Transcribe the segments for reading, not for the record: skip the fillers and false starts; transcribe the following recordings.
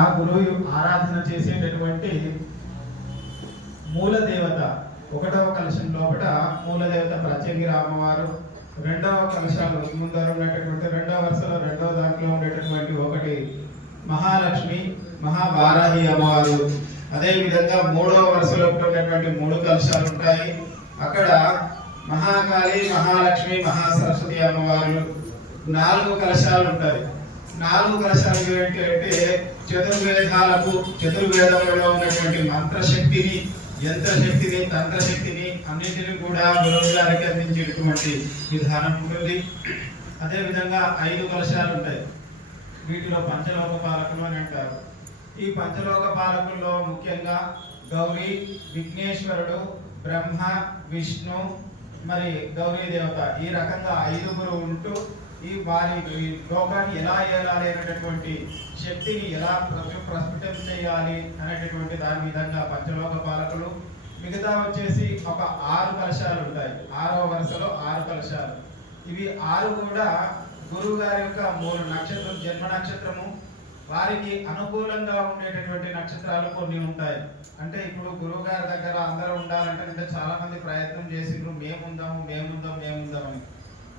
ఆ గురువు ఆరాధన చేసేటటువంటి మూల దేవత ఒకటవ కలశం లోపల మూల దేవత ప్రత్యంగిర అమ్మవారు, రెండవ కలశాలు ముందర ఉన్నటువంటి రెండవ వరుసలో రెండవ దాంట్లో ఉండేటటువంటి ఒకటి మహాలక్ష్మి మహావారాహి అమ్మవారు, అదే విధంగా మూడవ వరుసలో ఉన్నటువంటి మూడు కలశాలు ఉంటాయి. అక్కడ మహాకాళి మహాలక్ష్మి మహాసరస్వతి అమ్మవారు, నాలుగు కలశాలు ఉంటాయి. నాలుగు కలశాలు ఏంటి అంటే చతుర్వేదాలకు చతుర్వేదములలో ఉన్నటువంటి మంత్రశక్తిని, యంత్రశక్తిని, తంత్రశక్తిని అన్నింటిని కూడా గురువు గారికి అందించేటువంటి విధానం ఉంటుంది. అదే విధంగా 5 కలశాలు ఉంటాయి. వీటిలో పంచలోక పాలకులు అని అంటారు. ఈ పంచలోక పాలకుల్లో ముఖ్యంగా గౌరీ, విఘ్నేశ్వరుడు, బ్రహ్మ, విష్ణు, మరి గౌరీ దేవత, ఈ రకంగా 5గురు ఉంటూ ఈ వారి లోకాన్ని ఎలా ఏలాలి అనేటటువంటి శక్తిని ఎలా ప్రస్ఫుటం చేయాలి అనేటటువంటి దాని విధంగా పంచలోక పాలకులు. మిగతా వచ్చేసి ఒక 6 కలశాలు ఉంటాయి. 6వ వరుసలో 6 కలశాలు. ఇవి 6 కూడా గురువు గారి యొక్క మూల నక్షత్రం, జన్మ నక్షత్రము, వారికి అనుకూలంగా ఉండేటటువంటి నక్షత్రాలు కొన్ని ఉంటాయి. అంటే ఇప్పుడు గురువు గారి దగ్గర అందరూ ఉండాలంటే చాలా మంది ప్రయత్నం చేసిండ్రు, మేముందామని.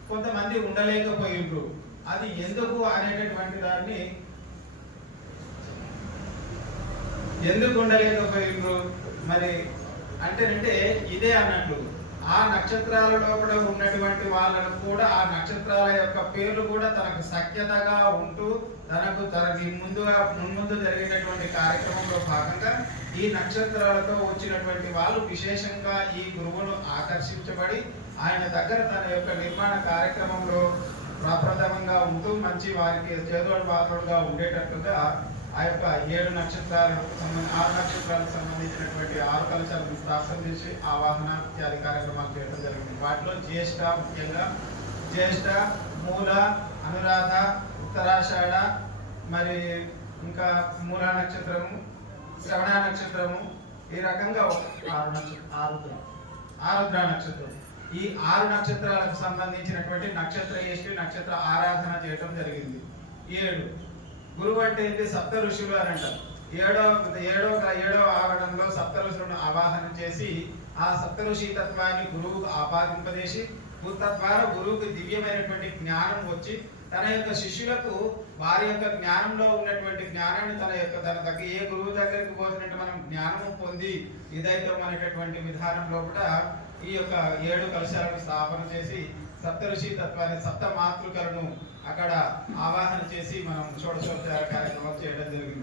కొంతమంది ఉండలేకపోయిండ్రు. అది ఎందుకు అనేటటువంటి దాన్ని, ఎందుకు ఉండలేకపోయిండ్రు మరి అంటే ఇదే అన్నట్లు ఆ నక్షత్రాలలో కూడా ఉన్నటువంటి వాళ్ళకు కూడా ఆ నక్షత్రాల యొక్క పేర్లు కూడా తనకు సఖ్యతగా ఉంటూ తనకి ముందు జరిగేటటువంటి కార్యక్రమంలో భాగంగా ఈ నక్షత్రాలతో వచ్చినటువంటి వాళ్ళు విశేషంగా ఈ గురువును ఆకర్షించబడి ఆయన దగ్గర తన యొక్క నిర్మాణ కార్యక్రమంలో ప్రప్రథమంగా ఉంటూ మంచి వారికి చేదోడు బాధోడుగా ఉండేటట్టుగా ఆ యొక్క 7 నక్షత్రాలకు 6 నక్షత్రాలకు సంబంధించినటువంటి 6 కలశాలను స్థాపన చేసి ఆవాహన ఇత్యాది కార్యక్రమాలు చేయడం జరిగింది. వాటిలో జ్యేష్ఠ, ముఖ్యంగా జ్యేష్ఠ, మూల, అనురాధ, ఉత్తరాషాఢ, మరి ఇంకా మూల నక్షత్రము, శ్రవణ నక్షత్రము, ఈ రకంగా ఆరుద్ర నక్షత్రం. ఈ 6 నక్షత్రాలకు సంబంధించినటువంటి నక్షత్ర ఏష్టి నక్షత్ర ఆరాధన చేయడం జరిగింది. 7 గురువు అంటే ఏంటి? సప్త ఋషులు అని అంటారు. ఏడవ ఆవరణంలో సప్త ఋషులను ఆవాహన చేసి ఆ సప్త ఋషి తత్వాన్ని గురువుకు ఆపాదింపజేసి తద్వారా గురువుకు దివ్యమైనటువంటి జ్ఞానం వచ్చి తన యొక్క శిష్యులకు వారి యొక్క జ్ఞానంలో ఉన్నటువంటి జ్ఞానాన్ని తన దగ్గర ఏ గురువు దగ్గరికి పోతున్నట్టు మనం జ్ఞానము పొంది ఇదైతం అనేటటువంటి విధానంలో కూడా ఈ యొక్క 7 కలశాలను స్థాపన చేసి సప్త ఋషి తత్వాన్ని, సప్త మాతృకలను అక్కడ ఆవాహన చేసి మనం షోడశోపచార కార్యక్రమం చేయడం జరిగింది.